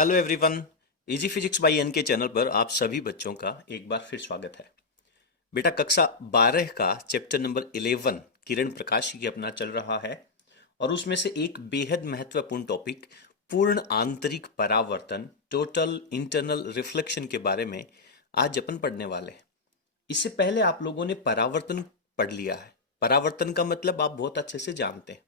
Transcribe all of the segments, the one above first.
Hello everyone. Easy physics by N के channel पर आप सभी बच्चों का एक बार फिर स्वागत है। बेटा कक्षा 12 का चैप्टर नंबर 11 किरण प्रकाश की अपना चल रहा है और उसमें से एक बेहद महत्वपूर्ण टॉपिक पूर्ण आंतरिक परावर्तन टोटल इंटरनल रिफ्लेक्शन के बारे में आज अपन पढ़ने वाले हैं। इससे पहले आप लोगों ने परावर्तन पढ़ लिया है। परावर्तन का मतलब आप बहुत अच्छे से जानते हैं,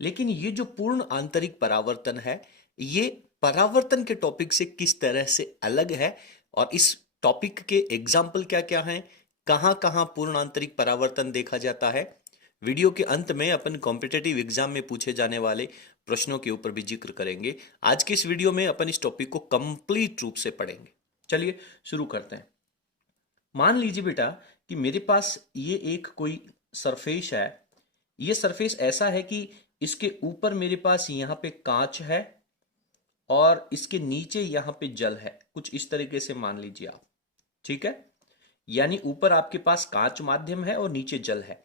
लेकिन ये जो पूर्ण आंतरिक परावर्तन है ये परावर्तन के टॉपिक से किस तरह से अलग है और इस टॉपिक के एग्जाम्पल क्या क्या हैं, कहाँ कहाँ पूर्ण आंतरिक परावर्तन देखा जाता है। वीडियो के अंत में अपन कॉम्पिटेटिव एग्जाम में पूछे जाने वाले प्रश्नों के ऊपर भी जिक्र करेंगे। आज के इस वीडियो में अपन इस टॉपिक को कंप्लीट रूप से पढ़ेंगे। चलिए शुरू करते हैं। मान लीजिए बेटा कि मेरे पास ये एक कोई सरफेस है। ये सरफेस ऐसा है कि इसके ऊपर मेरे पास यहाँ पे कांच है और इसके नीचे यहाँ पे जल है। कुछ इस तरीके से मान लीजिए आप, ठीक है। यानी ऊपर आपके पास कांच माध्यम है और नीचे जल है।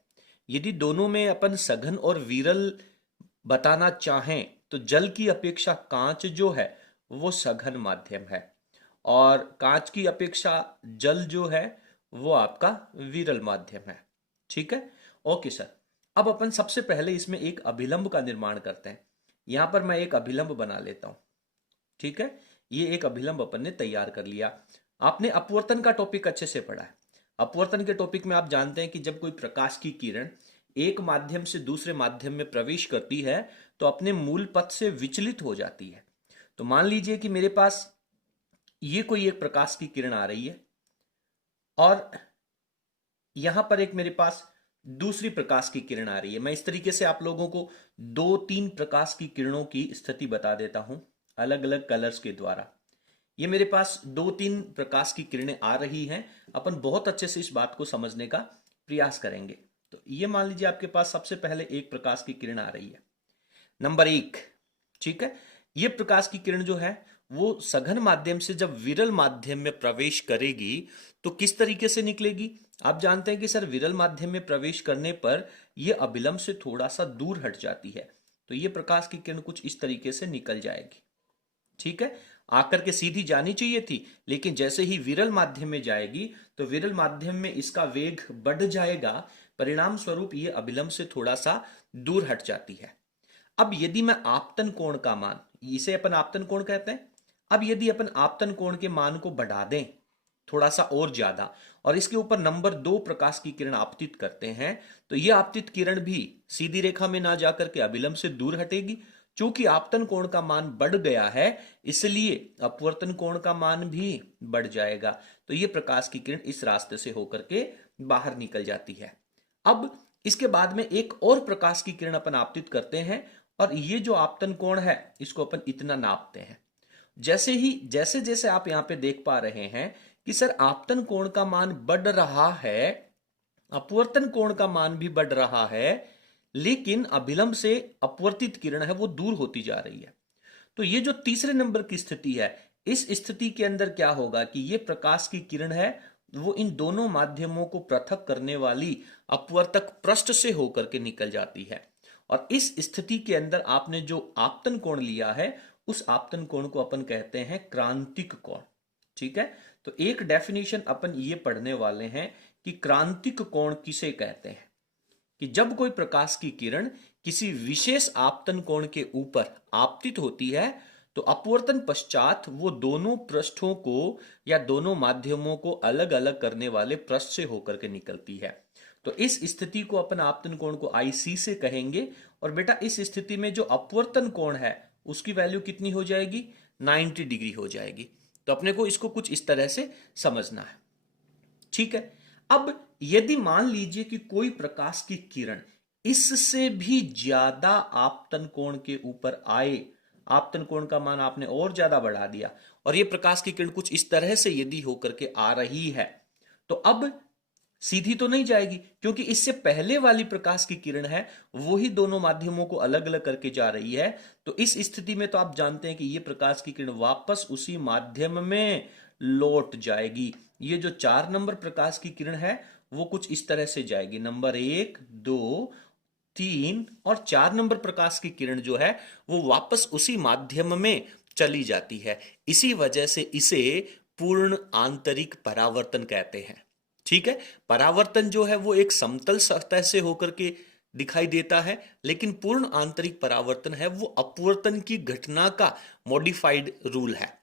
यदि दोनों में अपन सघन और विरल बताना चाहें तो जल की अपेक्षा कांच जो है वो सघन माध्यम है और कांच की अपेक्षा जल जो है वो आपका विरल माध्यम है, ठीक है। ओके सर, अब अपन सबसे पहले इसमें एक अभिलंब का निर्माण करते हैं। यहां पर मैं एक अभिलंब बना लेता हूं, ठीक है। ये एक अभिलंब अपन ने तैयार कर लिया। आपने अपवर्तन का टॉपिक अच्छे से पढ़ा है। अपवर्तन के टॉपिक में आप जानते हैं कि जब कोई प्रकाश की किरण एक माध्यम से दूसरे माध्यम में प्रवेश करती है तो अपने मूल पथ से विचलित हो जाती है। तो मान लीजिए कि मेरे पास ये कोई एक प्रकाश की किरण आ रही है और यहां पर एक मेरे पास दूसरी प्रकाश की किरण आ रही है। मैं इस तरीके से आप लोगों को दो तीन प्रकाश की किरणों की स्थिति बता देता हूं अलग अलग कलर्स के द्वारा। ये मेरे पास दो तीन प्रकाश की किरणें आ रही हैं। अपन बहुत अच्छे से इस बात को समझने का प्रयास करेंगे। तो ये मान लीजिए आपके पास सबसे पहले एक प्रकाश की किरण आ रही है, नंबर एक, ठीक है। ये प्रकाश की किरण जो है वो सघन माध्यम से जब विरल माध्यम में प्रवेश करेगी तो किस तरीके से निकलेगी। आप जानते हैं कि सर विरल माध्यम में प्रवेश करने पर यह अभिलंब से थोड़ा सा दूर हट जाती है। तो यह प्रकाश की किरण कुछ इस तरीके से निकल जाएगी, ठीक है। आकर के सीधी जानी चाहिए थी, लेकिन जैसे ही विरल माध्यम में जाएगी तो विरल माध्यम में इसका वेग बढ़ जाएगा। परिणाम स्वरूप ये अभिलंब से थोड़ा सा दूर हट जाती है। अब यदि मैं आपतन कोण का मान, इसे अपन आपतन कोण कहते हैं, अब यदि अपन आपतन कोण के मान को बढ़ा दें थोड़ा सा और ज्यादा और इसके ऊपर नंबर दो प्रकाश की किरण आपतित करते हैं तो यह आपतित किरण भी सीधी रेखा में ना जाकर के अभिलंब से दूर हटेगी। चूंकि आपतन कोण का मान बढ़ गया है इसलिए अपवर्तन कोण का मान भी बढ़ जाएगा। तो यह प्रकाश की किरण इस रास्ते से होकर के बाहर निकल जाती है। अब इसके बाद में एक और प्रकाश की किरण अपन आपतित करते हैं और ये जो आपतन कोण है इसको अपन इतना नापते हैं। जैसे जैसे आप यहां पे देख पा रहे हैं कि सर आपतन कोण का मान बढ़ रहा है, अपवर्तन कोण का मान भी बढ़ रहा है, लेकिन अभिलंब से अपवर्तित किरण है वो दूर होती जा रही है। तो ये जो तीसरे नंबर की स्थिति है, इस स्थिति के अंदर क्या होगा कि ये प्रकाश की किरण है वो इन दोनों माध्यमों को पृथक करने वाली अपवर्तक पृष्ठ से होकर के निकल जाती है। और इस स्थिति के अंदर आपने जो आपतन कोण लिया है उस आपतन कोण को अपन कहते हैं क्रांतिक कोण, ठीक है। तो एक डेफिनेशन अपन ये पढ़ने वाले हैं कि क्रांतिक कोण किसे कहते हैं, कि जब कोई प्रकाश की किरण किसी विशेष आपतन कोण के ऊपर आपतित होती है तो अपवर्तन पश्चात वो दोनों पृष्ठों को या दोनों माध्यमों को अलग अलग करने वाले पृष्ठ से होकर के निकलती है। तो इस स्थिति को अपन आपतन कोण को IC से कहेंगे। और बेटा इस स्थिति में जो अपवर्तन कोण है उसकी वैल्यू कितनी हो जाएगी, 90 डिग्री हो जाएगी। तो अपने को इसको कुछ इस तरह से समझना है, ठीक है। अब यदि मान लीजिए कि कोई प्रकाश की किरण इससे भी ज्यादा आपतन कोण के ऊपर आए, आपतन कोण का मान आपने और ज्यादा बढ़ा दिया और यह प्रकाश की किरण कुछ इस तरह से यदि होकर के आ रही है तो अब सीधी तो नहीं जाएगी, क्योंकि इससे पहले वाली प्रकाश की किरण है वो ही दोनों माध्यमों को अलग अलग करके जा रही है। तो इस स्थिति में तो आप जानते हैं कि यह प्रकाश की किरण वापस उसी माध्यम में लौट जाएगी। ये जो 4 नंबर प्रकाश की किरण है वो कुछ इस तरह से जाएगी, नंबर 1 2 3 और 4 नंबर प्रकाश की किरण जो है वो वापस उसी माध्यम में चली जाती है। इसी वजह से इसे पूर्ण आंतरिक परावर्तन कहते हैं। ठीक है, परावर्तन जो है वो एक समतल सतह से होकर के दिखाई देता है, लेकिन पूर्ण आंतरिक परावर्तन है वो अपवर्तन की घटना का मॉडिफाइड रूल है।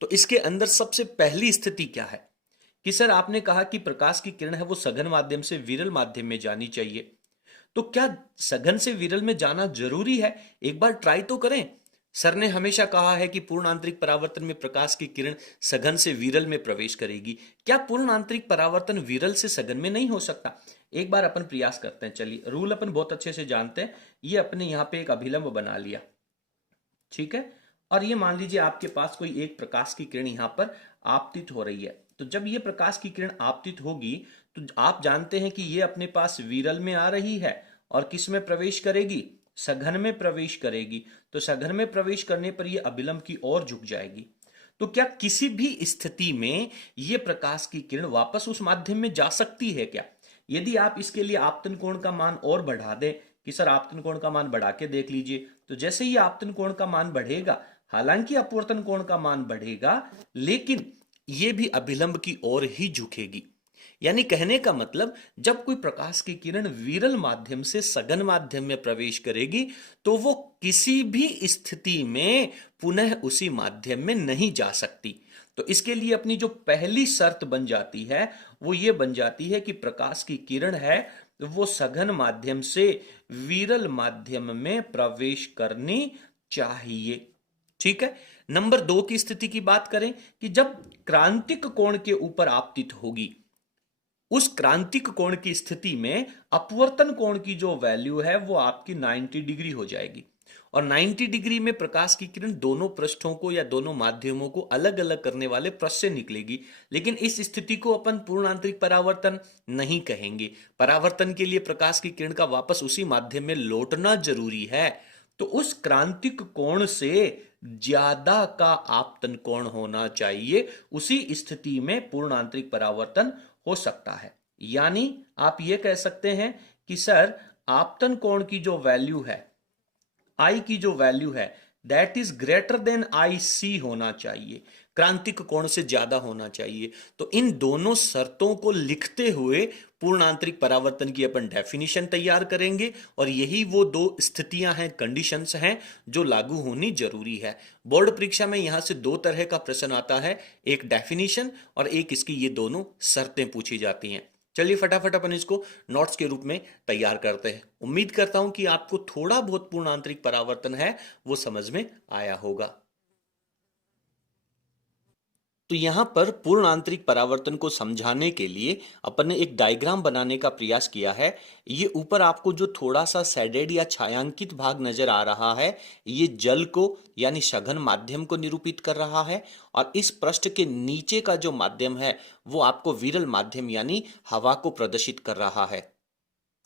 तो इसके अंदर सबसे पहली स्थिति क्या है कि सर आपने कहा कि प्रकाश की किरण है वो सघन माध्यम से विरल माध्यम में जानी चाहिए। तो क्या सघन से विरल में जाना जरूरी है? एक बार ट्राई तो करें। सर ने हमेशा कहा है कि पूर्ण आंतरिक परावर्तन में प्रकाश की किरण सघन से विरल में प्रवेश करेगी। क्या पूर्ण आंतरिक परावर्तन विरल से सघन में नहीं हो सकता? एक बार अपन प्रयास करते हैं। चलिए, रूल अपन बहुत अच्छे से जानते हैं। ये अपने यहाँ पे एक अभिलंब बना लिया, ठीक है, और ये मान लीजिए आपके पास कोई एक प्रकाश की किरण यहाँ पर आपतित हो रही है। तो जब ये प्रकाश की किरण आपतित होगी तो आप जानते हैं कि ये अपने पास विरल में आ रही है और किस में प्रवेश करेगी? सघन में प्रवेश करेगी। तो सघन में प्रवेश करने पर ये अभिलंब की ओर झुक जाएगी। तो क्या किसी भी स्थिति में ये प्रकाश की किरण वापस उस माध्यम में जा सकती है क्या? यदि आप इसके लिए आपतन कोण का मान और बढ़ा दें कि सर आपतन कोण का मान बढ़ा के देख लीजिए, तो जैसे ही आपतन कोण का मान बढ़ेगा, हालांकि अपवर्तन कोण का मान बढ़ेगा, लेकिन ये भी अभिलंब की ओर ही झुकेगी। यानी कहने का मतलब, जब कोई प्रकाश की किरण विरल माध्यम से सघन माध्यम में प्रवेश करेगी तो वो किसी भी स्थिति में पुनः उसी माध्यम में नहीं जा सकती। तो इसके लिए अपनी जो पहली शर्त बन जाती है वो ये बन जाती है कि प्रकाश की किरण है वो सघन माध्यम से विरल माध्यम में प्रवेश करनी चाहिए। ठीक है। नंबर 2 की स्थिति की बात करें कि जब क्रांतिक कोण के ऊपर आपतित होगी, उस क्रांतिक कोण की स्थिति में अपवर्तन कोण की जो वैल्यू है वो आपकी 90 डिग्री हो जाएगी। और 90 डिग्री में प्रकाश की किरण दोनों पृष्ठों को या दोनों माध्यमों को अलग अलग करने वाले पृष्ठ से निकलेगी। लेकिन इस स्थिति को अपन पूर्ण आंतरिक परावर्तन नहीं कहेंगे। परावर्तन के लिए प्रकाश की किरण का वापस उसी माध्यम में लौटना जरूरी है। तो उस क्रांतिक कोण से ज्यादा का आपतन कोण होना चाहिए, उसी स्थिति में पूर्ण आंतरिक परावर्तन हो सकता है। यानी आप यह कह सकते हैं कि सर आपतन कोण की जो वैल्यू है, आई की जो वैल्यू है, that is greater than I C होना चाहिए, क्रांतिक कोण से ज्यादा होना चाहिए। तो इन दोनों शर्तों को लिखते हुए पूर्ण आंतरिक परावर्तन की अपन डेफिनेशन तैयार करेंगे, और यही वो दो स्थितियां हैं, कंडीशंस हैं जो लागू होनी जरूरी है। बोर्ड परीक्षा में यहां से दो तरह का प्रश्न आता है, एक डेफिनेशन और एक इसकी ये दोनों शर्तें पूछी जाती हैं। चलिए फटाफट अपन इसको नोट्स के रूप में तैयार करते हैं। उम्मीद करता हूं कि आपको थोड़ा बहुत पूर्ण आंतरिक परावर्तन है वो समझ में आया होगा। तो यहां पर पूर्ण आंतरिक परावर्तन को समझाने के लिए अपन ने एक डायग्राम बनाने का प्रयास किया है। ये ऊपर आपको जो थोड़ा सा शेडेड या छायांकित भाग नजर आ रहा है, ये जल को यानी सघन माध्यम को निरूपित कर रहा है, और इस पृष्ठ के नीचे का जो माध्यम है वो आपको विरल माध्यम यानी हवा को प्रदर्शित कर रहा है।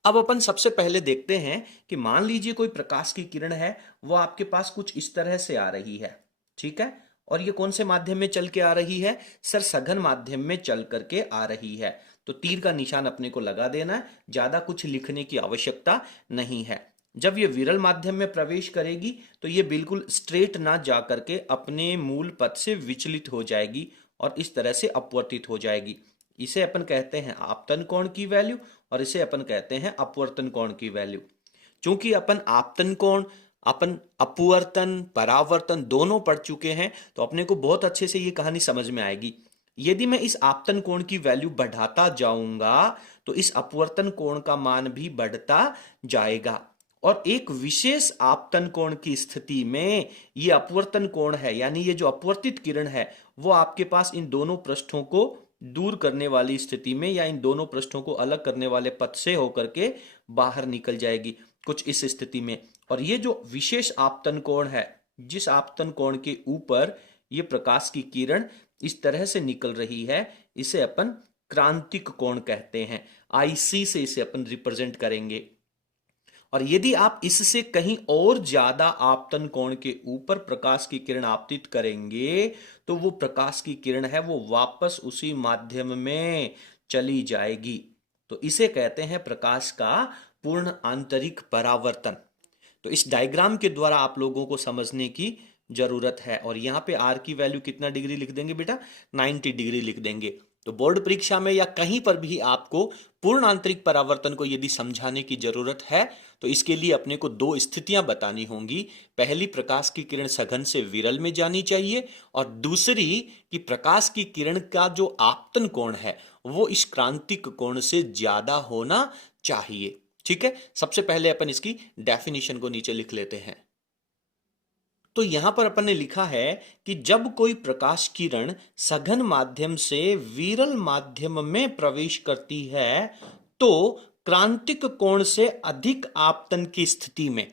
अब अपन सबसे पहले देखते हैं कि मान लीजिए कोई प्रकाश की किरण है, वो आपके पास कुछ इस तरह से आ रही है, ठीक है, और ये कौन से माध्यम में चल के आ रही है? सर सघन माध्यम में चल करके आ रही है। तो तीर का निशान अपने को लगा देना है, ज्यादा कुछ लिखने की आवश्यकता नहीं है। जब ये विरल माध्यम में प्रवेश करेगी तो ये बिल्कुल स्ट्रेट ना जा करके अपने मूल पथ से विचलित हो जाएगी और इस तरह से अपवर्तित हो जाएगी। इसे अपन कहते हैं आपतन कोण की वैल्यू, और इसे अपन कहते हैं अपवर्तन कोण की वैल्यू। चूंकि अपन आपतन कोण, अपन अपवर्तन, परावर्तन दोनों पढ़ चुके हैं, तो अपने को बहुत अच्छे से ये कहानी समझ में आएगी। यदि मैं इस आपतन कोण की वैल्यू बढ़ाता जाऊंगा तो इस अपवर्तन कोण का मान भी बढ़ता जाएगा, और एक विशेष आपतन कोण की स्थिति में ये अपवर्तन कोण है, यानी ये जो अपवर्तित किरण है वो आपके पास इन दोनों पृष्ठों को दूर करने वाली स्थिति में या इन दोनों पृष्ठों को अलग करने वाले पथ से होकर के बाहर निकल जाएगी, कुछ इस स्थिति में। और ये जो विशेष आपतन कोण है, जिस आपतन कोण के ऊपर ये प्रकाश की किरण इस तरह से निकल रही है, इसे अपन क्रांतिक कोण कहते हैं। आईसी से इसे अपन रिप्रेजेंट करेंगे। और यदि आप इससे कहीं और ज्यादा आपतन कोण के ऊपर प्रकाश की किरण आपतित करेंगे तो वो प्रकाश की किरण है वो वापस उसी माध्यम में चली जाएगी। तो इसे कहते हैं प्रकाश का पूर्ण आंतरिक परावर्तन। तो इस डायग्राम के द्वारा आप लोगों को समझने की जरूरत है। और यहाँ पे आर की वैल्यू कितना डिग्री लिख देंगे बेटा, 90 डिग्री लिख देंगे। तो बोर्ड परीक्षा में या कहीं पर भी आपको पूर्ण आंतरिक परावर्तन को यदि समझाने की जरूरत है तो इसके लिए अपने को दो स्थितियां बतानी होंगी। पहली, प्रकाश की किरण सघन से विरल में जानी चाहिए, और दूसरी कि प्रकाश की किरण का जो आपतन कोण है वो इस क्रांतिक कोण से ज्यादा होना चाहिए। ठीक है, सबसे पहले अपन इसकी डेफिनेशन को नीचे लिख लेते हैं। तो यहां पर अपन ने लिखा है कि जब कोई प्रकाश किरण सघन माध्यम से विरल माध्यम में प्रवेश करती है तो क्रांतिक कोण से अधिक आपतन की स्थिति में,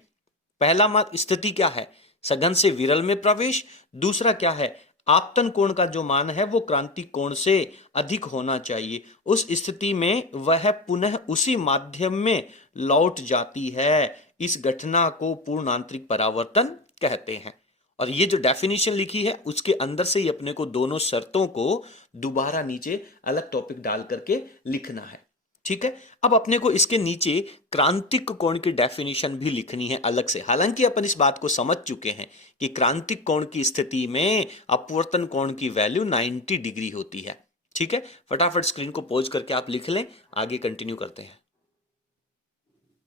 पहला स्थिति क्या है, सघन से विरल में प्रवेश, दूसरा क्या है, आपतन कोण का जो मान है वो क्रांतिक कोण से अधिक होना चाहिए। उस स्थिति में वह पुनः उसी माध्यम में लौट जाती है। इस घटना को पूर्ण आंतरिक परावर्तन कहते हैं। और ये जो डेफिनेशन लिखी है उसके अंदर से ही अपने को दोनों शर्तों को दोबारा नीचे अलग टॉपिक डाल करके लिखना है। ठीक है, अब अपने को इसके नीचे क्रांतिक कोण की डेफिनेशन भी लिखनी है अलग से। हालांकि अपन इस बात को समझ चुके हैं कि क्रांतिक कोण की स्थिति में अपवर्तन कोण की वैल्यू 90 डिग्री होती है। ठीक है, फटाफट स्क्रीन को पॉज करके आप लिख लें, आगे कंटिन्यू करते हैं।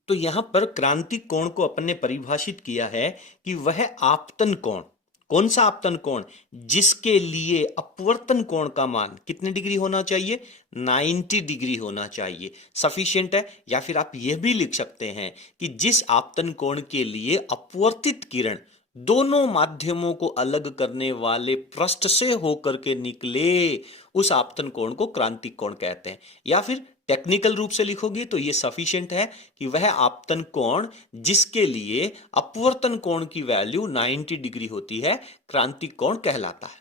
तो यहां पर क्रांतिक कोण को अपन ने परिभाषित किया है कि वह आपतन कोण, कौन सा आपतन कोण, जिसके लिए अपवर्तन कोण का मान कितने डिग्री होना चाहिए, 90 डिग्री होना चाहिए, सफिशिएंट है। या फिर आप यह भी लिख सकते हैं कि जिस आपतन कोण के लिए अपवर्तित किरण दोनों माध्यमों को अलग करने वाले पृष्ठ से होकर के निकले, उस आपतन कोण को क्रांतिक कोण कहते हैं। या फिर टेक्निकल रूप से लिखोगे तो यह सफिशिएंट है कि वह आपतन कोण जिसके लिए अपवर्तन कोण की वैल्यू 90 डिग्री होती है, क्रांतिक कोण कहलाता है।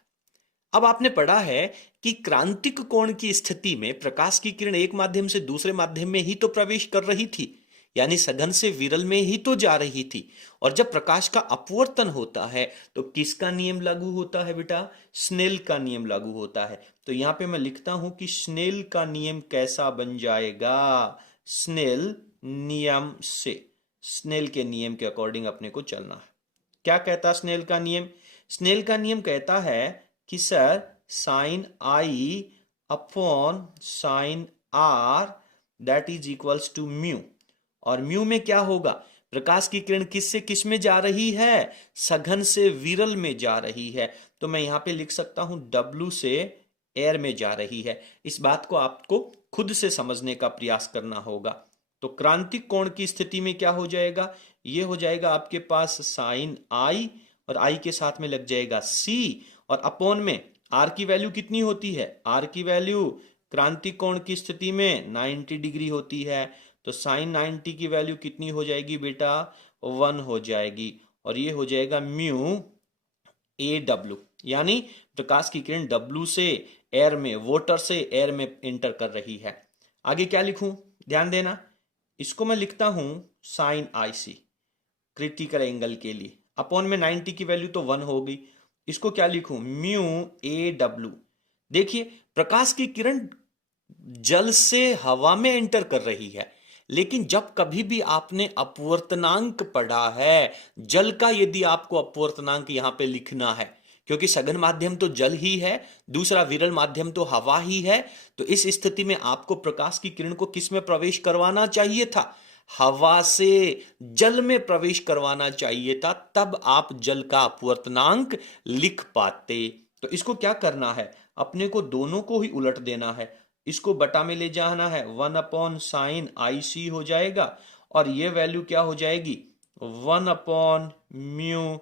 अब आपने पढ़ा है कि क्रांतिक कोण की स्थिति में प्रकाश की किरण एक माध्यम से दूसरे माध्यम में ही तो प्रवेश कर रही थी, यानी सघन से विरल में ही तो जा रही थी। और जब प्रकाश का अपवर्तन होता है तो किसका नियम लागू होता है बेटा, स्नेल का नियम लागू होता है। तो यहां पे मैं लिखता हूं कि स्नेल का नियम कैसा बन जाएगा, स्नेल नियम से, स्नेल के नियम के अकॉर्डिंग अपने को चलना है। क्या कहता है स्नेल का नियम, स्नेल का नियम कहता है कि सर sine I upon sine r that is equals to mu. और म्यू में क्या होगा, प्रकाश की किरण किस से किस में जा रही है, सघन से विरल में जा रही है। तो मैं यहां पे लिख सकता हूं W से एयर में जा रही है। इस बात को आपको खुद से समझने का प्रयास करना होगा। तो क्रांतिक कोण की स्थिति में क्या हो जाएगा, ये हो जाएगा आपके पास साइन आई, और आई के साथ में लग जाएगा C, और अपॉन में आर की वैल्यू कितनी होती है, आर की वैल्यू क्रांतिक कोण की स्थिति में 90 डिग्री होती है। तो साइन 90 की वैल्यू कितनी हो जाएगी बेटा, 1 हो जाएगी। और ये हो जाएगा म्यू AW, यानी प्रकाश की किरण W से एयर में, वोटर से एयर में एंटर कर रही है। आगे क्या लिखूं, ध्यान देना, इसको मैं लिखता हूं साइन IC क्रिटिकल एंगल के लिए, अपॉन में 90 की वैल्यू तो 1 हो गई। इसको क्या लिखूं, म्यू AW। देखिए प्रकाश की किरण जल से हवा में एंटर कर रही है, लेकिन जब कभी भी आपने अपवर्तनांक पढ़ा है, जल का यदि आपको अपवर्तनांक यहां पे लिखना है, क्योंकि सघन माध्यम तो जल ही है, दूसरा विरल माध्यम तो हवा ही है, तो इस स्थिति में आपको प्रकाश की किरण को किस में प्रवेश करवाना चाहिए था, हवा से जल में प्रवेश करवाना चाहिए था, तब आप जल का अपवर्तनांक लिख पाते। तो इसको क्या करना है, अपने को दोनों को ही उलट देना है, इसको बटा में ले जाना है, 1 अपॉन साइन IC हो जाएगा, और ये वैल्यू क्या हो जाएगी, 1 अपॉन म्यू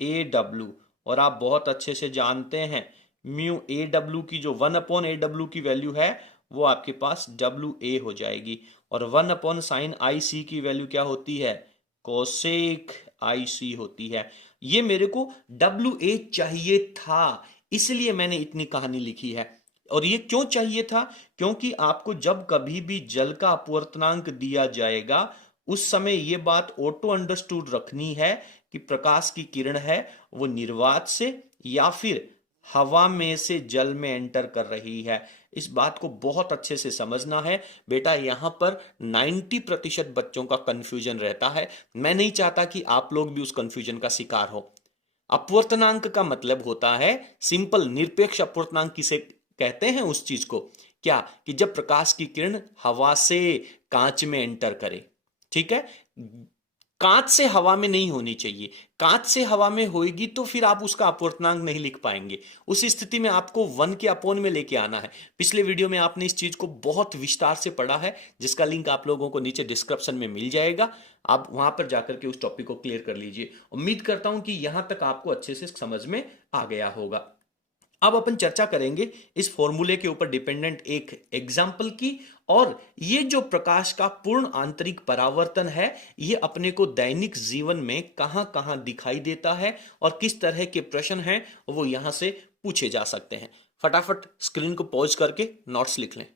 AW। और आप बहुत अच्छे से जानते हैं म्यू AW की जो 1 अपॉन AW की वैल्यू है वो आपके पास WA हो जाएगी, और 1 अपॉन साइन IC की वैल्यू क्या होती है, कोसेक IC होती है। ये मेरे को WA चाहिए था, इसलिए मैंने इतनी कहानी लिखी है। और ये क्यों चाहिए था, क्योंकि आपको जब कभी भी जल का अपवर्तनांक दिया जाएगा उस समय ये बात ऑटो अंडरस्टूड रखनी है कि प्रकाश की किरण है वो निर्वात से या फिर हवा में से जल में एंटर कर रही है। इस बात को बहुत अच्छे से समझना है बेटा, यहां पर 90% बच्चों का कंफ्यूजन रहता है। मैं नहीं चाहता कि आप लोग भी उस कंफ्यूजन का शिकार हो। अपवर्तनांक का मतलब होता है सिंपल निरपेक्ष अपवर्तनांक किसे कहते हैं उस चीज को, क्या कि जब प्रकाश की किरण हवा से कांच में एंटर करे, ठीक है। कांच से हवा में नहीं होनी चाहिए, कांच से हवा में होगी तो फिर आप उसका अपवर्तनांक नहीं लिख पाएंगे। उस स्थिति में आपको 1 के अपोन में लेके आना है। पिछले वीडियो में आपने इस चीज को बहुत विस्तार से पढ़ा है, जिसका लिंक आप लोगों को नीचे डिस्क्रिप्शन में मिल जाएगा। आप वहां पर जाकर के उस टॉपिक को क्लियर कर लीजिए। उम्मीद करता हूं कि यहां तक आपको अच्छे से समझ में आ गया होगा। अब अपन चर्चा करेंगे इस फॉर्मूले के ऊपर डिपेंडेंट एक एग्जाम्पल की, और ये जो प्रकाश का पूर्ण आंतरिक परावर्तन है ये अपने को दैनिक जीवन में कहां कहां दिखाई देता है और किस तरह के प्रश्न हैं वो यहां से पूछे जा सकते हैं। फटाफट स्क्रीन को पॉज करके नोट्स लिख लें।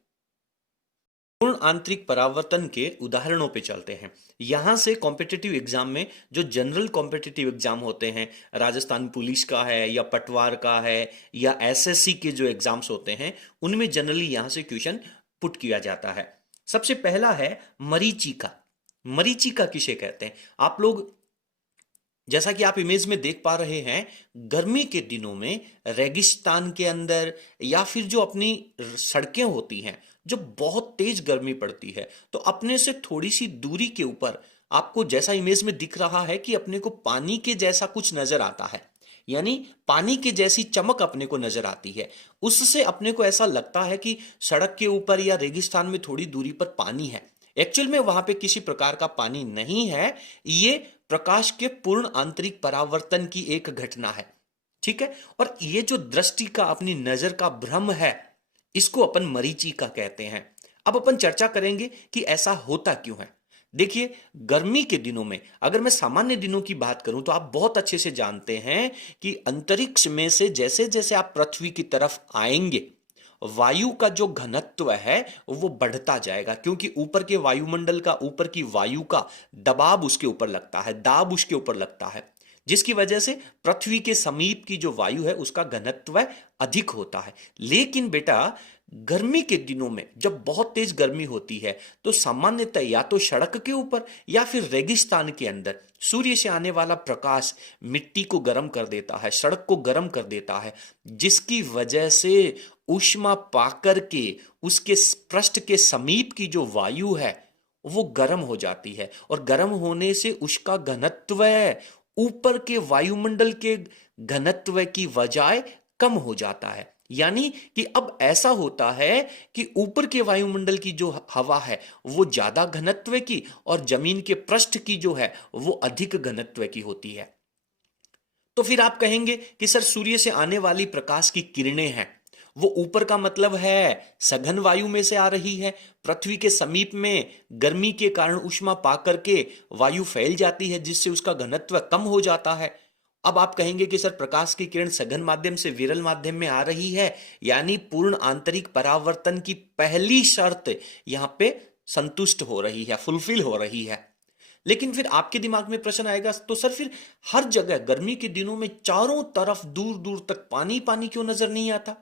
पूर्ण आंतरिक परावर्तन के उदाहरणों पे चलते हैं। यहां से कॉम्पिटिटिव एग्जाम में जो जनरल कॉम्पिटिटिव एग्जाम होते हैं, राजस्थान पुलिस का है या पटवार का है या एसएससी के जो एग्जाम्स होते हैं, उनमें जनरली यहां से क्वेश्चन पुट किया जाता है। सबसे पहला है मरीचिका। मरीचिका किसे कहते हैं? आप लोग जैसा कि आप इमेज में देख पा रहे हैं, गर्मी के दिनों में रेगिस्तान के अंदर या फिर जो अपनी सड़कें होती हैं, जो बहुत तेज गर्मी पड़ती है, तो अपने से थोड़ी सी दूरी के ऊपर आपको जैसा इमेज में दिख रहा है कि अपने को पानी के जैसा कुछ नजर आता है, यानी पानी के जैसी चमक अपने को नजर आती है। उससे अपने को ऐसा लगता है कि सड़क के ऊपर या रेगिस्तान में थोड़ी दूरी पर पानी है। एक्चुअल में वहां पे किसी प्रकार का पानी नहीं है, ये प्रकाश के पूर्ण आंतरिक परावर्तन की एक घटना है, ठीक है। और ये जो दृष्टि का, अपनी नजर का भ्रम है, इसको अपन मरीचिका कहते हैं। अब अपन चर्चा करेंगे कि ऐसा होता क्यों है। देखिए, गर्मी के दिनों में, अगर मैं सामान्य दिनों की बात करूं तो आप बहुत अच्छे से जानते हैं कि अंतरिक्ष में से जैसे जैसे आप पृथ्वी की तरफ आएंगे, वायु का जो घनत्व है वो बढ़ता जाएगा, क्योंकि ऊपर के वायुमंडल का, ऊपर की वायु का दबाव उसके ऊपर लगता है, दाब उसके ऊपर लगता है, जिसकी वजह से पृथ्वी के समीप की जो वायु है उसका घनत्व अधिक होता है। लेकिन बेटा, गर्मी के दिनों में जब बहुत तेज गर्मी होती है तो सामान्यतः या तो सड़क के ऊपर या फिर रेगिस्तान के अंदर सूर्य से आने वाला प्रकाश मिट्टी को गर्म कर देता है, सड़क को गर्म कर देता है, जिसकी वजह से ऊष्मा पाकर के उसके पृष्ठ के समीप की जो वायु है वो गर्म हो जाती है, और गर्म होने से उसका घनत्व ऊपर के वायुमंडल के घनत्व की बजाय कम हो जाता है। यानी कि अब ऐसा होता है कि ऊपर के वायुमंडल की जो हवा है वो ज्यादा घनत्व की, और जमीन के पृष्ठ की जो है वो अधिक घनत्व की होती है। तो फिर आप कहेंगे कि सर, सूर्य से आने वाली प्रकाश की किरणें हैं, वो ऊपर का मतलब है सघन वायु में से आ रही है, पृथ्वी के समीप में गर्मी के कारण ऊष्मा पाकर के वायु फैल जाती है, जिससे उसका घनत्व कम हो जाता है। अब आप कहेंगे कि सर, प्रकाश की किरण सघन माध्यम से विरल माध्यम में आ रही है, यानी पूर्ण आंतरिक परावर्तन की पहली शर्त यहां पे संतुष्ट हो रही है, फुलफिल हो रही है। लेकिन फिर आपके दिमाग में प्रश्न आएगा, तो सर फिर हर जगह गर्मी के दिनों में चारों तरफ दूर दूर तक पानी पानी क्यों नजर नहीं आता?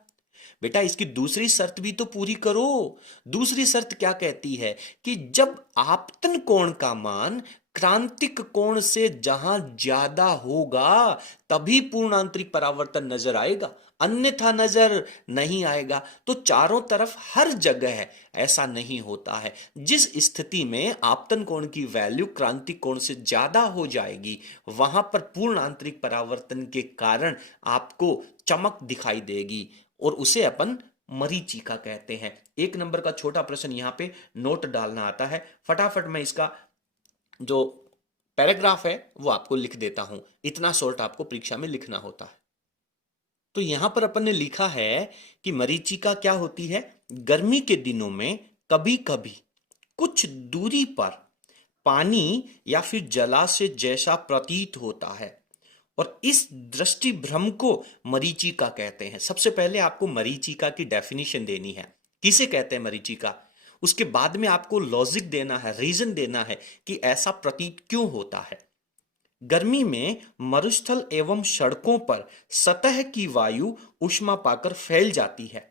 बेटा, इसकी दूसरी शर्त भी तो पूरी करो। दूसरी शर्त क्या कहती है कि जब आपतन कोण का मान क्रांतिक कोण से जहां ज्यादा होगा तभी पूर्ण आंतरिक परावर्तन नजर आएगा, अन्यथा नजर नहीं आएगा। तो चारों तरफ हर जगह ऐसा नहीं होता है। जिस स्थिति में आपतन कोण की वैल्यू क्रांतिक कोण से ज्यादा हो जाएगी, वहां पर पूर्ण आंतरिक परावर्तन के कारण आपको चमक दिखाई देगी, और उसे अपन मरीचिका कहते हैं। 1 नंबर का छोटा प्रश्न यहां पे नोट डालना आता है। फटाफट मैं इसका जो पैराग्राफ है वो आपको लिख देता हूं, इतना शॉर्ट आपको परीक्षा में लिखना होता है। तो यहां पर अपन ने लिखा है कि मरीचिका क्या होती है? गर्मी के दिनों में कभी कभी कुछ दूरी पर पानी या फिर जलाशय जैसा प्रतीत होता है, और इस दृष्टि भ्रम को मरीचिका कहते हैं। सबसे पहले आपको मरीचिका की डेफिनेशन देनी है, किसे कहते हैं मरीचिका। उसके बाद में आपको लॉजिक देना है, रीजन देना है कि ऐसा प्रतीत क्यों होता है। गर्मी में मरुस्थल एवं सड़कों पर सतह की वायु ऊष्मा पाकर फैल जाती है,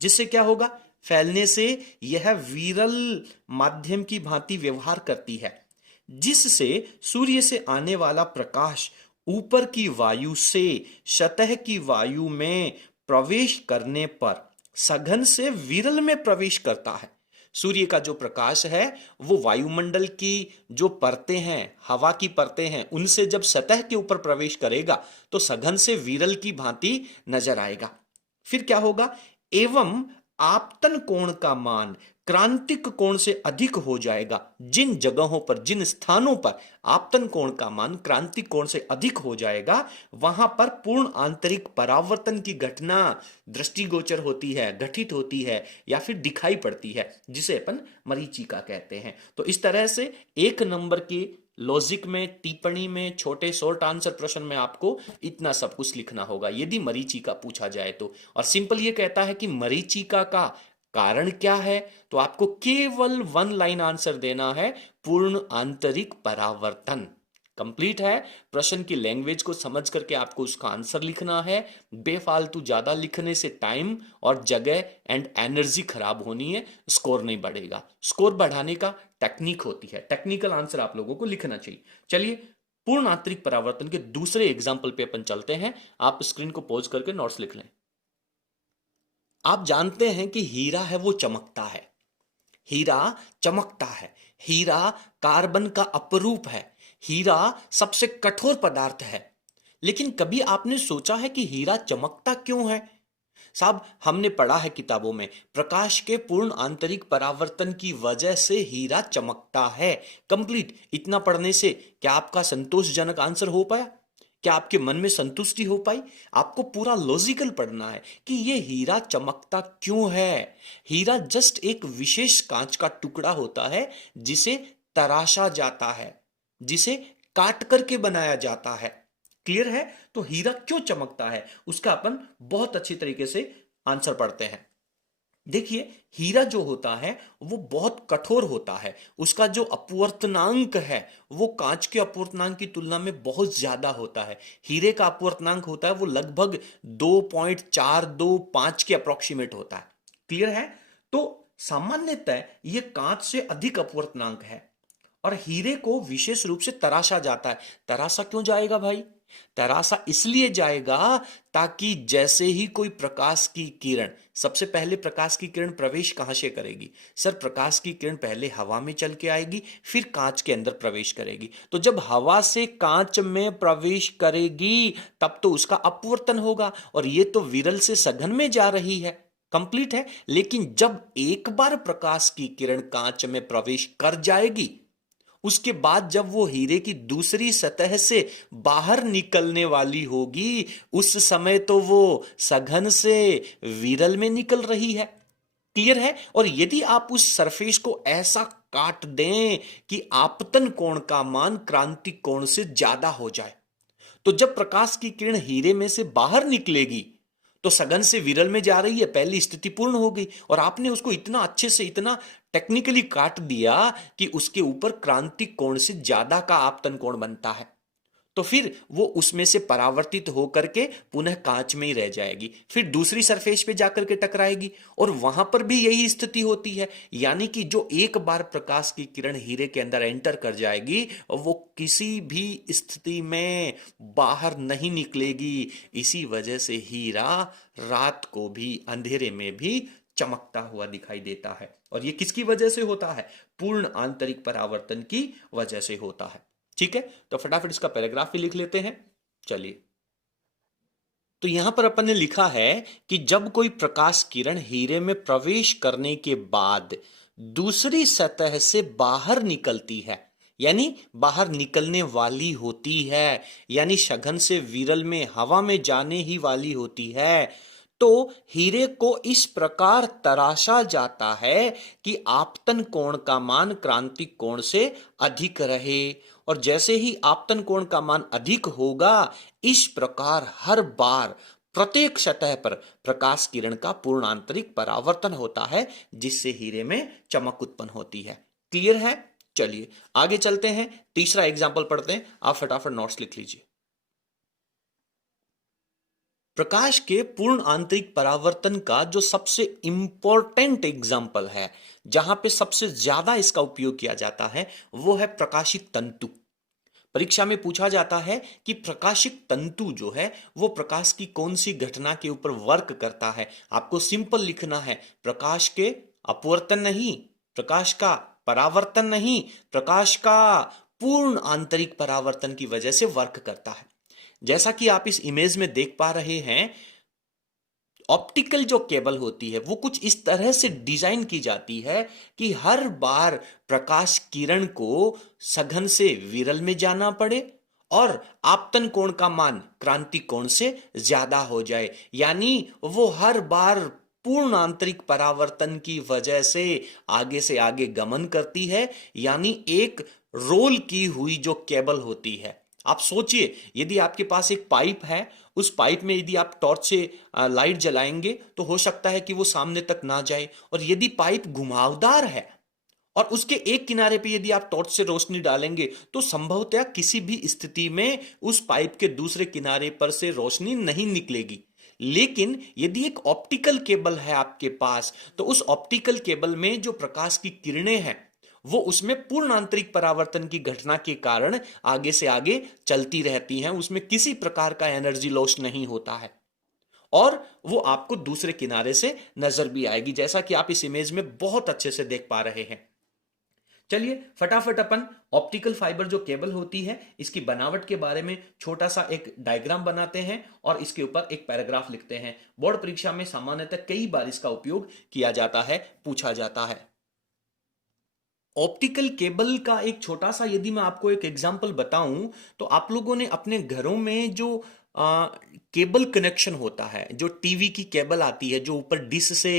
जिससे क्या होगा? फैलने से यह विरल माध्यम की भांति व्यवहार करती है, जिससे सूर्य से आने वाला प्रकाश ऊपर की वायु से सतह की वायु में प्रवेश करने पर सघन से विरल में प्रवेश करता है। सूर्य का जो प्रकाश है वो वायुमंडल की जो परतें हैं, हवा की परतें हैं, उनसे जब सतह के ऊपर प्रवेश करेगा तो सघन से विरल की भांति नजर आएगा। फिर क्या होगा? एवं आपतन कोण का मान क्रांतिक कोण से अधिक हो जाएगा। जिन जगहों पर, जिन स्थानों पर आपतन कोण का मान क्रांतिक कोण से अधिक हो जाएगा, वहां पर पूर्ण आंतरिक परावर्तन की घटना दृष्टिगोचर होती है, घटित होती है या फिर दिखाई पड़ती है, जिसे अपन मरीचिका कहते हैं। तो इस तरह से एक नंबर की लॉजिक में, टिप्पणी में, छोटे शॉर्ट आंसर प्रश्न में आपको इतना सब कुछ लिखना होगा यदि मरीचिका पूछा जाए तो। और सिंपल ये कहता है कि मरीचिका का कारण क्या है, तो आपको केवल वन लाइन आंसर देना है, पूर्ण आंतरिक परावर्तन। कंप्लीट है। प्रश्न की लैंग्वेज को समझ करके आपको उसका आंसर लिखना है। बेफालतू ज्यादा लिखने से टाइम और जगह एंड एनर्जी खराब होनी है, स्कोर नहीं बढ़ेगा। स्कोर बढ़ाने का टेक्निक होती है, टेक्निकल आंसर आप लोगों को लिखना चाहिए। चलिए पूर्ण आंतरिक परावर्तन के दूसरे एग्जाम्पल पे अपन चलते हैं। आप स्क्रीन को पॉज करके नोट्स लिख लें। आप जानते हैं कि हीरा है वो चमकता है, हीरा चमकता है, हीरा कार्बन का अपरूप है, हीरा सबसे कठोर पदार्थ है। लेकिन कभी आपने सोचा है कि हीरा चमकता क्यों है? साहब, हमने पढ़ा है किताबों में, प्रकाश के पूर्ण आंतरिक परावर्तन की वजह से हीरा चमकता है। कंप्लीट। इतना पढ़ने से क्या आपका संतोषजनक आंसर हो पाया? क्या आपके मन में संतुष्टि हो पाई? आपको पूरा लॉजिकल पढ़ना है कि ये हीरा चमकता क्यों है। हीरा जस्ट एक विशेष कांच का टुकड़ा होता है जिसे तराशा जाता है, जिसे काट करके बनाया जाता है। क्लियर है? तो हीरा क्यों चमकता है उसका अपन बहुत अच्छी तरीके से आंसर पढ़ते हैं। देखिए, हीरा जो होता है वो बहुत कठोर होता है, उसका जो अपवर्तनांक है वो कांच के अपवर्तनांक की तुलना में बहुत ज्यादा होता है। हीरे का अपवर्तनांक होता है वो लगभग 2.425 के अप्रोक्सीमेट होता है। क्लियर है? तो सामान्यतः ये कांच से अधिक अपवर्तनांक है और हीरे को विशेष रूप से तराशा जाता है। तराशा क्यों जाएगा भाई? तराशा इसलिए जाएगा ताकि जैसे ही कोई प्रकाश की किरण, सबसे पहले प्रकाश की किरण प्रवेश कहां से करेगी? सर, प्रकाश की किरण पहले हवा में चल के आएगी, फिर कांच के अंदर प्रवेश करेगी। तो जब हवा से कांच में प्रवेश करेगी तब तो उसका अपवर्तन होगा, और ये तो विरल से सघन में जा रही है। कंप्लीट है। लेकिन जब एक बार प्रकाश की किरण कांच में प्रवेश कर जाएगी, उसके बाद जब वो हीरे की दूसरी सतह से बाहर निकलने वाली होगी, उस समय तो वो सघन से विरल में निकल रही है। क्लियर है? और यदि आप उस सरफेस को ऐसा काट दें कि आपतन कोण का मान क्रांतिक कोण से ज्यादा हो जाए, तो जब प्रकाश की किरण हीरे में से बाहर निकलेगी तो सघन से विरल में जा रही है, पहली स्थिति पूर्ण हो गई, और आपने उसको इतना अच्छे से, इतना टेक्निकली काट दिया कि उसके ऊपर क्रांतिक कोण से ज्यादा का आपतन कोण बनता है। तो फिर वो उसमें से परावर्तित होकर के पुनः कांच में ही रह जाएगी, फिर दूसरी सरफेस पे जाकर के टकराएगी और वहां पर भी यही स्थिति होती है। यानी कि जो एक बार प्रकाश की किरण हीरे के अंदर एंटर कर जाएगी वो किसी भी स्थिति में बाहर नहीं निकलेगी। इसी वजह से हीरा रात को भी, अंधेरे में भी चमकता हुआ दिखाई देता है। और ये किसकी वजह से होता है? पूर्ण आंतरिक परावर्तन की वजह से होता है। ठीक है, तो फटाफट इसका पैराग्राफ भी लिख लेते हैं। चलिए, तो यहां पर अपन ने लिखा है कि जब कोई प्रकाश किरण हीरे में प्रवेश करने के बाद दूसरी सतह से बाहर निकलती है, यानी बाहर निकलने वाली होती है, यानी सघन से विरल में, हवा में जाने ही वाली होती है, तो हीरे को इस प्रकार तराशा जाता है कि आपतन कोण का मान क्रांतिक कोण से अधिक रहे। और जैसे ही आपतन कोण का मान अधिक होगा, इस प्रकार हर बार प्रत्येक सतह पर प्रकाश किरण का पूर्ण आंतरिक परावर्तन होता है, जिससे हीरे में चमक उत्पन्न होती है। क्लियर है? चलिए आगे चलते हैं, तीसरा एग्जाम्पल पढ़ते हैं। आप फटाफट नोट्स लिख लीजिए। प्रकाश के पूर्ण आंतरिक परावर्तन का जो सबसे इंपॉर्टेंट एग्जाम्पल है, जहां पे सबसे ज्यादा इसका उपयोग किया जाता है, वो है प्रकाशिक तंतु। परीक्षा में पूछा जाता है कि प्रकाशिक तंतु जो है वो प्रकाश की कौन सी घटना के ऊपर वर्क करता है। आपको सिंपल लिखना है, प्रकाश के अपवर्तन नहीं, प्रकाश का परावर्तन नहीं, प्रकाश का पूर्ण आंतरिक परावर्तन की वजह से वर्क करता है। जैसा कि आप इस इमेज में देख पा रहे हैं, ऑप्टिकल जो केबल होती है वो कुछ इस तरह से डिजाइन की जाती है कि हर बार प्रकाश किरण को सघन से विरल में जाना पड़े और आपतन कोण का मान क्रांति कोण से ज्यादा हो जाए, यानी वो हर बार पूर्ण आंतरिक परावर्तन की वजह से आगे गमन करती है, यानी एक रोल की हुई जो केबल होती है। आप सोचिए, यदि आपके पास एक पाइप है, उस पाइप में यदि आप टॉर्च से लाइट जलाएंगे तो हो सकता है कि वो सामने तक ना जाए, और यदि पाइप घुमावदार है और उसके एक किनारे पे यदि आप टॉर्च से रोशनी डालेंगे तो संभवतः किसी भी स्थिति में उस पाइप के दूसरे किनारे पर से रोशनी नहीं निकलेगी। लेकिन यदि एक ऑप्टिकल केबल है आपके पास, तो उस ऑप्टिकल केबल में जो प्रकाश की किरणें हैं वो उसमें पूर्ण आंतरिक परावर्तन की घटना के कारण आगे से आगे चलती रहती हैं, उसमें किसी प्रकार का एनर्जी लॉस नहीं होता है और वो आपको दूसरे किनारे से नजर भी आएगी, जैसा कि आप इस इमेज में बहुत अच्छे से देख पा रहे हैं। चलिए फटाफट अपन ऑप्टिकल फाइबर जो केबल होती है इसकी बनावट के बारे में छोटा सा एक डायग्राम बनाते हैं और इसके ऊपर एक पैराग्राफ लिखते हैं। बोर्ड परीक्षा में सामान्यतः कई बार इसका उपयोग किया जाता है, पूछा जाता है। ऑप्टिकल केबल का एक छोटा सा यदि मैं आपको एक एग्जांपल बताऊं तो आप लोगों ने अपने घरों में जो केबल कनेक्शन होता है, जो टीवी की केबल आती है जो ऊपर डिश से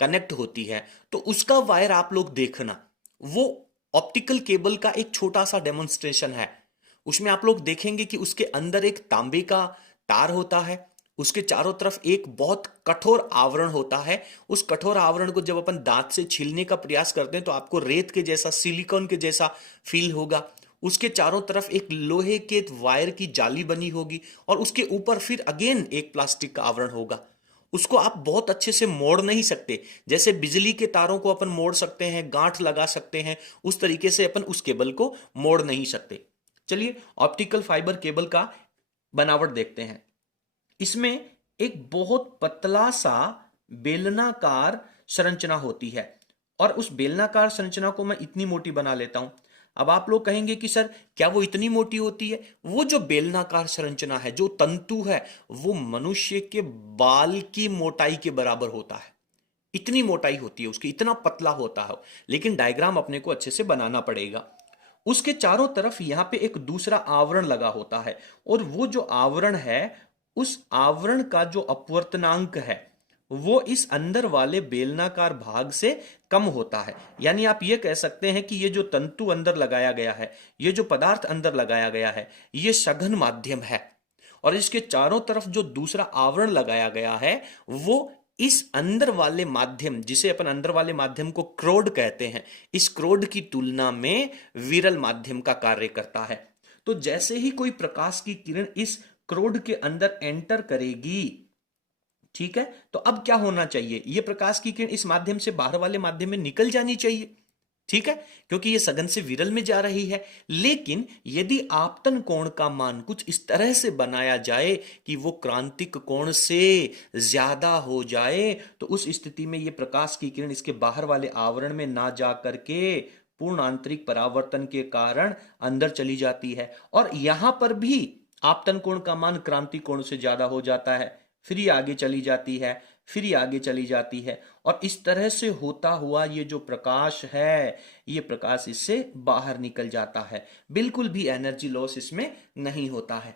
कनेक्ट होती है, तो उसका वायर आप लोग देखना, वो ऑप्टिकल केबल का एक छोटा सा डेमोन्स्ट्रेशन है। उसमें आप लोग देखेंगे कि उसके अंदर एक तांबे का तार होता है, उसके चारों तरफ एक बहुत कठोर आवरण होता है। उस कठोर आवरण को जब अपन दांत से छीलने का प्रयास करते हैं तो आपको रेत के जैसा, सिलिकॉन के जैसा फील होगा। उसके चारों तरफ एक लोहे के वायर की जाली बनी होगी और उसके ऊपर फिर अगेन एक प्लास्टिक का आवरण होगा। उसको आप बहुत अच्छे से मोड़ नहीं सकते, जैसे बिजली के तारों को अपन मोड़ सकते हैं, गांठ लगा सकते हैं, उस तरीके से अपन उस केबल को मोड़ नहीं सकते। चलिए ऑप्टिकल फाइबर केबल का बनावट देखते हैं। इसमें एक बहुत पतला सा बेलनाकार संरचना होती है और उस बेलनाकार संरचना को मैं इतनी मोटी बना लेता हूं। अब आप लोग कहेंगे कि सर क्या वो इतनी मोटी होती है? वो जो बेलनाकार संरचना है, जो तंतु है, वो मनुष्य के बाल की मोटाई के बराबर होता है। इतनी मोटाई होती है उसकी, इतना पतला होता है। लेकिन डायग्राम अपने को अच्छे से बनाना पड़ेगा। उसके चारों तरफ यहां पे एक दूसरा आवरण लगा होता है और वो जो आवरण है, उस आवरण का जो अपवर्तनांक है वो इस अंदर वाले बेलनाकार भाग से कम होता है। यानी आप ये कह सकते हैं कि ये जो तंतु अंदर लगाया गया है, ये जो पदार्थ अंदर लगाया गया है, ये सघन माध्यम है और इसके चारों तरफ जो दूसरा आवरण लगाया गया है वो इस अंदर वाले माध्यम, जिसे अपन अंदर वाले माध्यम को क्रोड कहते हैं, इस क्रोड की तुलना में विरल माध्यम का कार्य करता है। तो जैसे ही कोई प्रकाश की किरण इस क्रोड के अंदर एंटर करेगी, ठीक है, तो अब क्या होना चाहिए? ये प्रकाश की किरण इस माध्यम से बाहर वाले माध्यम में निकल जानी चाहिए, ठीक है, क्योंकि ये सघन से विरल में जा रही है। लेकिन यदि आपतन कोण का मान कुछ इस तरह से बनाया जाए कि वो क्रांतिक कोण से ज्यादा हो जाए, तो उस स्थिति में ये प्रकाश की किरण इसके बाहर वाले आवरण में ना जा करके पूर्ण आंतरिक परावर्तन के कारण अंदर चली जाती है और यहां पर भी आपतन कोण का मान क्रांति कोण से ज्यादा हो जाता है, फिर ये आगे चली जाती है, फिर ये आगे चली जाती है और इस तरह से होता हुआ ये जो प्रकाश है, ये प्रकाश इससे बाहर निकल जाता है। बिल्कुल भी एनर्जी लॉस इसमें नहीं होता है,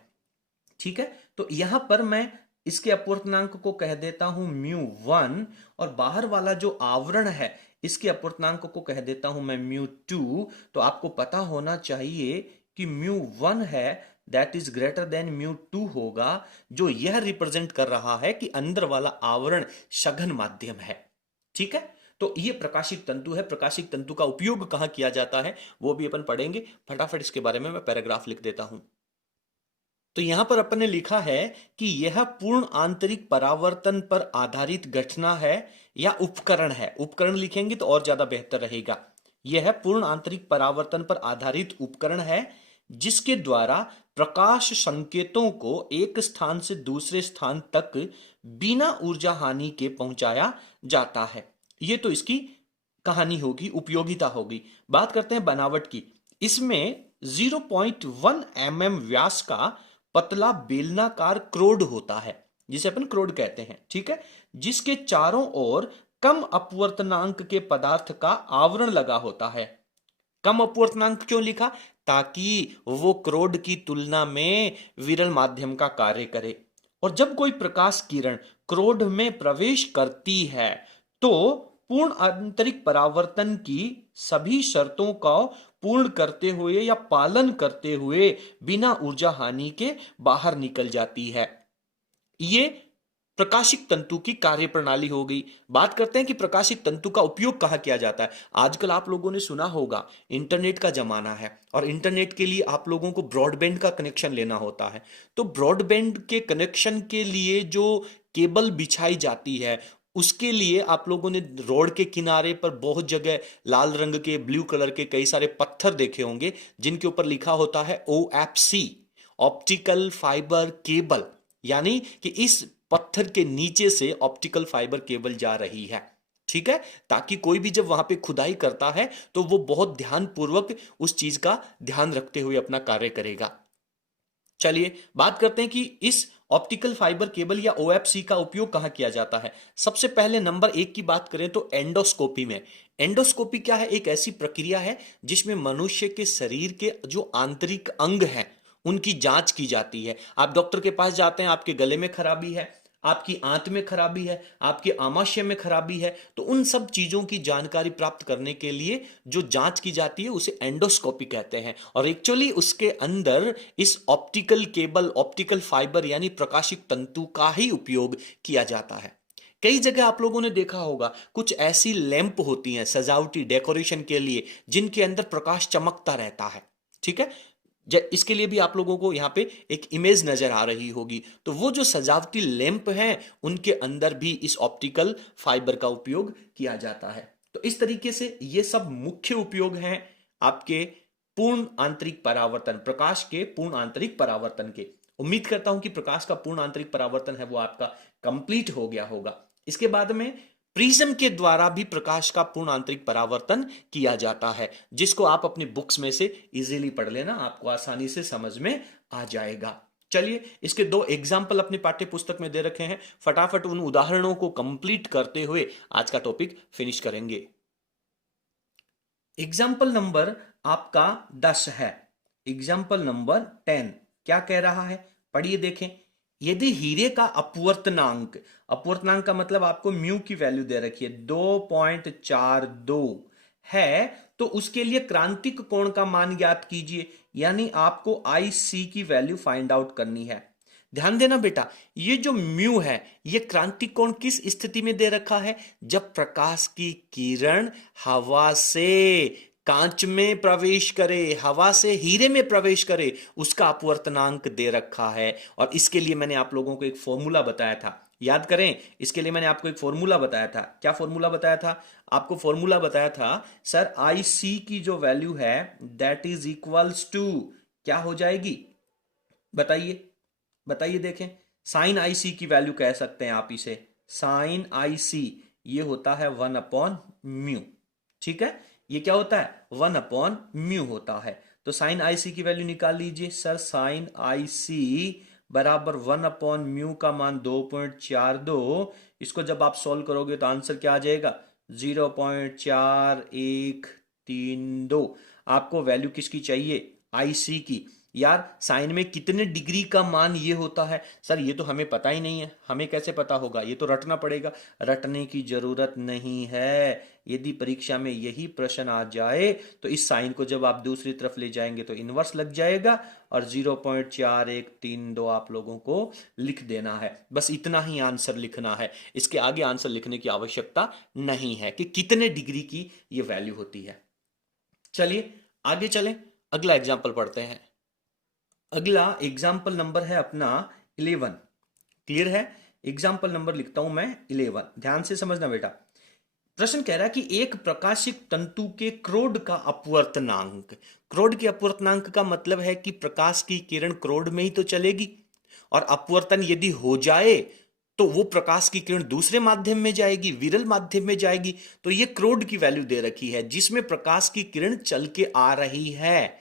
ठीक है। तो यहां पर मैं इसके अपवर्तनांक को कह देता हूं μ1 और बाहर वाला जो आवरण है इसके अपवर्तनांक को कह देता हूं मैं μ2। तो आपको पता होना चाहिए कि μ1 है दैट इज ग्रेटर देन μ2 होगा, जो यह रिप्रेजेंट कर रहा है कि अंदर वाला आवरण सघन माध्यम है, ठीक है। तो ये प्रकाशिक तंतु है। प्रकाशिक तंतु का उपयोग कहां किया जाता है वो भी अपन पढ़ेंगे। फटाफट इसके बारे में मैं पैराग्राफ लिख देता हूं। तो यहां पर अपन ने लिखा है कि यह पूर्ण आंतरिक परावर्तन पर आधारित घटना है या उपकरण है। उपकरण लिखेंगे तो और ज्यादा बेहतर रहेगा। यह पूर्ण आंतरिक परावर्तन पर आधारित उपकरण है जिसके द्वारा प्रकाश संकेतों को एक स्थान से दूसरे स्थान तक बिना ऊर्जा हानि के पहुंचाया जाता है। ये तो इसकी कहानी होगी, उपयोगिता होगी। बात करते हैं बनावट की। इसमें 0.1 mm व्यास का पतला बेलनाकार क्रोड होता है, जिसे अपन क्रोड कहते हैं, ठीक है, जिसके चारों ओर कम अपवर्तनांक के पदार्थ का आवरण लगा होता है। कम अपवर्तनांक क्यों लिखा? ताकि वो क्रोड की तुलना में विरल माध्यम का कार्य करे। और जब कोई प्रकाश किरण क्रोड में प्रवेश करती है तो पूर्ण आंतरिक परावर्तन की सभी शर्तों का पूर्ण करते हुए या पालन करते हुए बिना ऊर्जा हानि के बाहर निकल जाती है। ये प्रकाशिक तंतु की कार्यप्रणाली हो गई। बात करते हैं कि प्रकाशिक तंतु का उपयोग कहाँ किया जाता है। आजकल आप लोगों ने सुना होगा इंटरनेट का जमाना है और इंटरनेट के लिए आप लोगों को ब्रॉडबैंड का कनेक्शन लेना होता है। तो ब्रॉडबैंड के कनेक्शन के लिए जो केबल बिछाई जाती है, उसके लिए आप लोगों ने रोड के किनारे पर बहुत जगह लाल रंग के, ब्लू कलर के कई सारे पत्थर देखे होंगे जिनके ऊपर लिखा होता है OFC, ऑप्टिकल फाइबर केबल। यानी कि इस पत्थर के नीचे से ऑप्टिकल फाइबर केबल जा रही है, ठीक है, ताकि कोई भी जब वहां पे खुदाई करता है तो वो बहुत ध्यानपूर्वक उस चीज का ध्यान रखते हुए अपना कार्य करेगा। चलिए बात करते हैं कि इस ऑप्टिकल फाइबर केबल या OFC का उपयोग कहां किया जाता है। सबसे पहले नंबर 1 की बात करें तो एंडोस्कोपी में। एंडोस्कोपी क्या है? एक ऐसी प्रक्रिया है जिसमें मनुष्य के शरीर के जो आंतरिक अंग हैं उनकी जांच की जाती है। आप डॉक्टर के पास जाते हैं, आपके गले में खराबी है, आपकी आंत में खराबी है, आपके आमाशय में खराबी है, तो उन सब चीजों की जानकारी प्राप्त करने के लिए जो जांच की जाती है उसे एंडोस्कोपी कहते हैं। और एक्चुअली उसके अंदर इस ऑप्टिकल केबल, ऑप्टिकल फाइबर यानी प्रकाशिक तंतु का ही उपयोग किया जाता है। कई जगह आप लोगों ने देखा होगा कुछ ऐसी लैंप होती हैं सजावटी डेकोरेशन के लिए जिनके अंदर प्रकाश चमकता रहता है, ठीक है। इसके लिए भी आप लोगों को यहाँ पे एक इमेज नजर आ रही होगी। तो वो जो सजावटी लैंप हैं उनके अंदर भी इस ऑप्टिकल फाइबर का उपयोग किया जाता है। तो इस तरीके से ये सब मुख्य उपयोग हैं आपके पूर्ण आंतरिक परावर्तन, प्रकाश के पूर्ण आंतरिक परावर्तन के। उम्मीद करता हूं कि प्रकाश का पूर्ण आंतरिक परावर्तन है वो आपका कंप्लीट हो गया होगा। इसके बाद में प्रिज्म के द्वारा भी प्रकाश का पूर्ण आंतरिक परावर्तन किया जाता है, जिसको आप अपनी बुक्स में से इजीली पढ़ लेना, आपको आसानी से समझ में आ जाएगा। चलिए इसके 2 एग्जाम्पल अपनी पाठ्य पुस्तक में दे रखे हैं, फटाफट उन उदाहरणों को कंप्लीट करते हुए आज का टॉपिक फिनिश करेंगे। एग्जाम्पल नंबर आपका 10 है। एग्जाम्पल नंबर 10 क्या कह रहा है, पढ़िए देखें। यदि हीरे का अपवर्तनांक, अपवर्तनांक का मतलब आपको म्यू की वैल्यू दे रखी है 2.42 है, तो उसके लिए क्रांतिक कोण का मान ज्ञात कीजिए। यानी आपको IC की वैल्यू फाइंड आउट करनी है। ध्यान देना बेटा, ये जो म्यू है ये क्रांतिक कोण किस स्थिति में दे रखा है? जब प्रकाश की किरण हवा से कांच में प्रवेश करे, हवा से हीरे में प्रवेश करे, उसका अपवर्तनांक दे रखा है। और इसके लिए मैंने आप लोगों को एक फॉर्मूला बताया था, याद करें। इसके लिए मैंने आपको एक फॉर्मूला बताया था। क्या फॉर्मूला बताया था? आपको फॉर्मूला बताया था सर IC की जो वैल्यू है दैट इज इक्वल्स टू क्या हो जाएगी? बताइए बताइए देखें। साइन IC की वैल्यू कह सकते हैं आप इसे, साइन IC ये होता है 1/μ, ठीक है। ये क्या होता है? 1/μ होता है। तो साइन IC की वैल्यू निकाल लीजिए। सर साइन IC बराबर 1/μ का मान 2.42। इसको जब आप सॉल्व करोगे तो आंसर क्या आ जाएगा? 0.4132। आपको वैल्यू किसकी चाहिए? IC की। यार साइन में कितने डिग्री का मान ये होता है? सर ये तो हमें पता ही नहीं है, हमें कैसे पता होगा? ये तो रटना पड़ेगा। रटने की जरूरत नहीं है। यदि परीक्षा में यही प्रश्न आ जाए तो इस साइन को जब आप दूसरी तरफ ले जाएंगे तो इनवर्स लग जाएगा और 0.4132 आप लोगों को लिख देना है। बस इतना ही आंसर लिखना है, इसके आगे आंसर लिखने की आवश्यकता नहीं है कि कितने डिग्री की ये वैल्यू होती है। चलिए आगे चलें, अगला एग्जाम्पल पढ़ते हैं। अगला एग्जाम्पल नंबर है अपना 11। क्लियर है? एग्जाम्पल नंबर लिखता हूं मैं 11, ध्यान से समझना बेटा। प्रश्न कह रहा है कि एक प्रकाशिक तंतु के क्रोड का अपवर्तनांक, क्रोड के अपवर्तनांक का मतलब है कि प्रकाश की किरण क्रोड में ही तो चलेगी, और अपवर्तन यदि हो जाए तो वो प्रकाश की किरण दूसरे माध्यम में जाएगी, विरल माध्यम में जाएगी। तो ये क्रोड की वैल्यू दे रखी है जिसमें प्रकाश की किरण चल के आ रही है,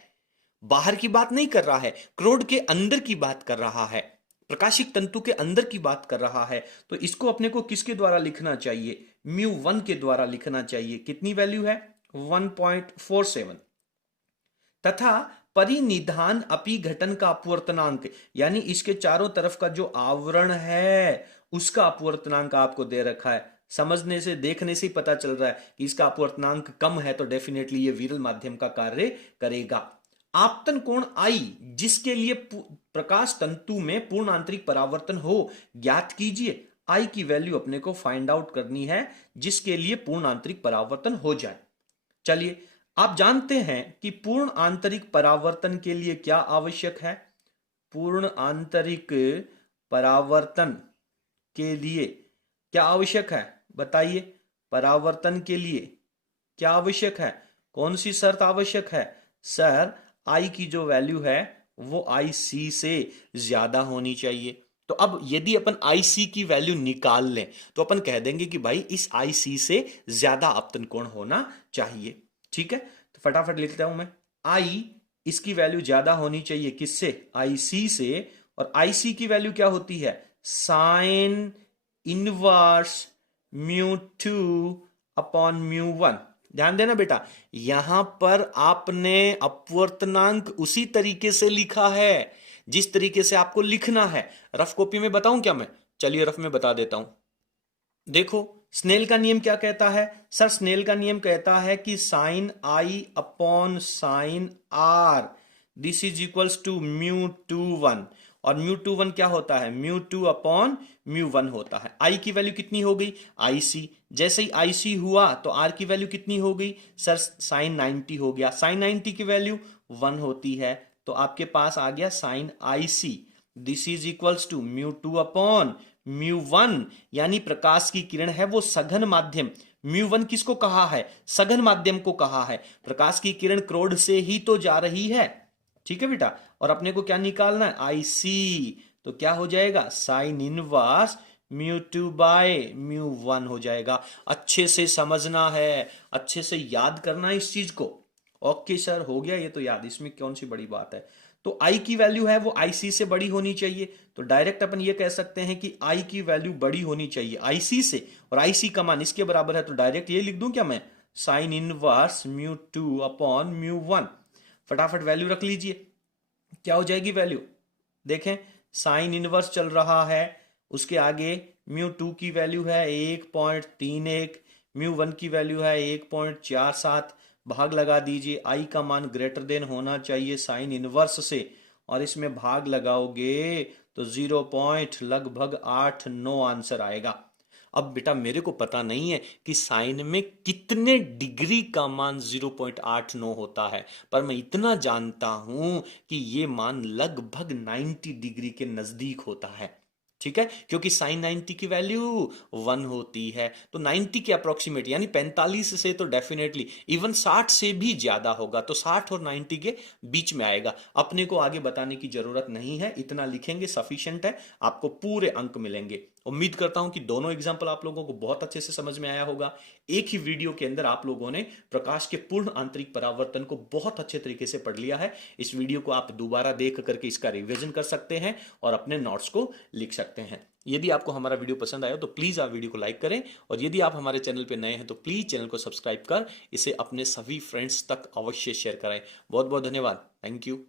बाहर की बात नहीं कर रहा है, क्रोड के अंदर की बात कर रहा है, प्रकाशिक तंतु के अंदर की बात कर रहा है। तो इसको अपने को किसके द्वारा लिखना चाहिए, μ1 के द्वारा लिखना चाहिए। कितनी वैल्यू है, 1.47। तथा परिनिधान अपीघटन का अपवर्तनांक, यानी इसके चारों तरफ का जो आवरण है उसका अपवर्तनांक आपको दे रखा है। समझने से, देखने से ही पता चल रहा है कि इसका अपवर्तनांक कम है, तो डेफिनेटली ये विरल माध्यम का कार्य करेगा। आपतन कोण आई जिसके लिए प्रकाश तंतु में पूर्ण आंतरिक परावर्तन हो, ज्ञात कीजिए। आई की वैल्यू अपने को फाइंड आउट करनी है जिसके लिए पूर्ण आंतरिक परावर्तन हो जाए। चलिए, आप जानते हैं कि पूर्ण आंतरिक परावर्तन के लिए क्या आवश्यक है। पूर्ण आंतरिक परावर्तन के लिए क्या आवश्यक है, बताइए। परावर्तन के लिए क्या आवश्यक है, कौन सी शर्त आवश्यक है। सर, आई की जो वैल्यू है वो आई सी से ज्यादा होनी चाहिए। तो अब यदि अपन आई सी की वैल्यू निकाल लें तो अपन कह देंगे कि भाई इस आई सी से ज्यादा आपतन कोण होना चाहिए। ठीक है, तो फटाफट लिखता हूं मैं। आई, इसकी वैल्यू ज्यादा होनी चाहिए किससे, आई सी से। और आई सी की वैल्यू क्या होती है, साइन इनवर्स μ2 अपॉन μ1। ध्यान देना बेटा, यहां पर आपने अपवर्तनांक उसी तरीके से लिखा है जिस तरीके से आपको लिखना है। रफ कॉपी में बताऊं क्या मैं, चलिए रफ में बता देता हूं। देखो, स्नेल का नियम क्या कहता है। सर, स्नेल का नियम कहता है कि sine I upon sine R this is equals to μ21। और μ21 क्या होता है, μ2 अपॉन μ1 होता है। आई की वैल्यू कितनी हो गई, आई सी। जैसे ही आई सी हुआ तो आर की वैल्यू कितनी हो गई, सर साइन 90 हो गया। साइन 90 की वैल्यू 1 होती है, तो आपके पास आ गया sine I C this is equals to μ2 upon μ1। यानी प्रकाश की किरण है वो सघन माध्यम, μ1 किसको कहा है, सघन माध्यम को कहा है। प्रकाश की किरण क्रोड से ही तो जा रही है। ठीक है बेटा, और अपने को क्या निकालना है, आई सी। तो क्या हो जाएगा, साइन इनवर्स μ2 बाय μ1 हो जाएगा। अच्छे से समझना है, अच्छे से याद करना है इस चीज को। ओके सर, हो गया ये तो याद, इसमें कौन सी बड़ी बात है। तो आई की वैल्यू है वो आई सी से बड़ी होनी चाहिए। तो डायरेक्ट अपन ये कह सकते हैं कि आई की वैल्यू बड़ी होनी चाहिए आई सी से, और आई सी का मान इसके बराबर है। तो डायरेक्ट ये लिख दूं क्या मैं, साइन इनवर्स μ2 अपॉन μ1। फटाफट वैल्यू रख लीजिए, क्या हो जाएगी वैल्यू। देखें, साइन इनवर्स चल रहा है, उसके आगे μ2 की वैल्यू है 1.31, μ1 की वैल्यू है 1.47। भाग लगा दीजिए, आई का मान ग्रेटर देन होना चाहिए साइन इनवर्स से, और इसमें भाग लगाओगे तो 0.लगभग 8-9 आंसर आएगा। अब बेटा मेरे को पता नहीं है कि साइन में कितने डिग्री का मान 0.89 होता है, पर मैं इतना जानता हूं कि ये मान लगभग 90 डिग्री के नजदीक होता है। ठीक है, क्योंकि साइन 90 की वैल्यू 1 होती है। तो 90 के अप्रोक्सीमेट यानी 45 से तो डेफिनेटली इवन 60 से भी ज्यादा होगा, तो 60 और 90 के बीच में आएगा। अपने को आगे बताने की जरूरत नहीं है, इतना लिखेंगे सफिशिएंट है, आपको पूरे अंक मिलेंगे। उम्मीद करता हूं कि दोनों एग्जाम्पल आप लोगों को बहुत अच्छे से समझ में आया होगा। एक ही वीडियो के अंदर आप लोगों ने प्रकाश के पूर्ण आंतरिक परावर्तन को बहुत अच्छे तरीके से पढ़ लिया है। इस वीडियो को आप दोबारा देख करके इसका रिवीजन कर सकते हैं और अपने नोट्स को लिख सकते हैं। यदि आपको हमारा वीडियो पसंद आया तो प्लीज आप वीडियो को लाइक करें, और यदि आप हमारे चैनल पर नए हैं तो प्लीज चैनल को सब्सक्राइब कर इसे अपने सभी फ्रेंड्स तक अवश्य शेयर करें। बहुत बहुत धन्यवाद, थैंक यू।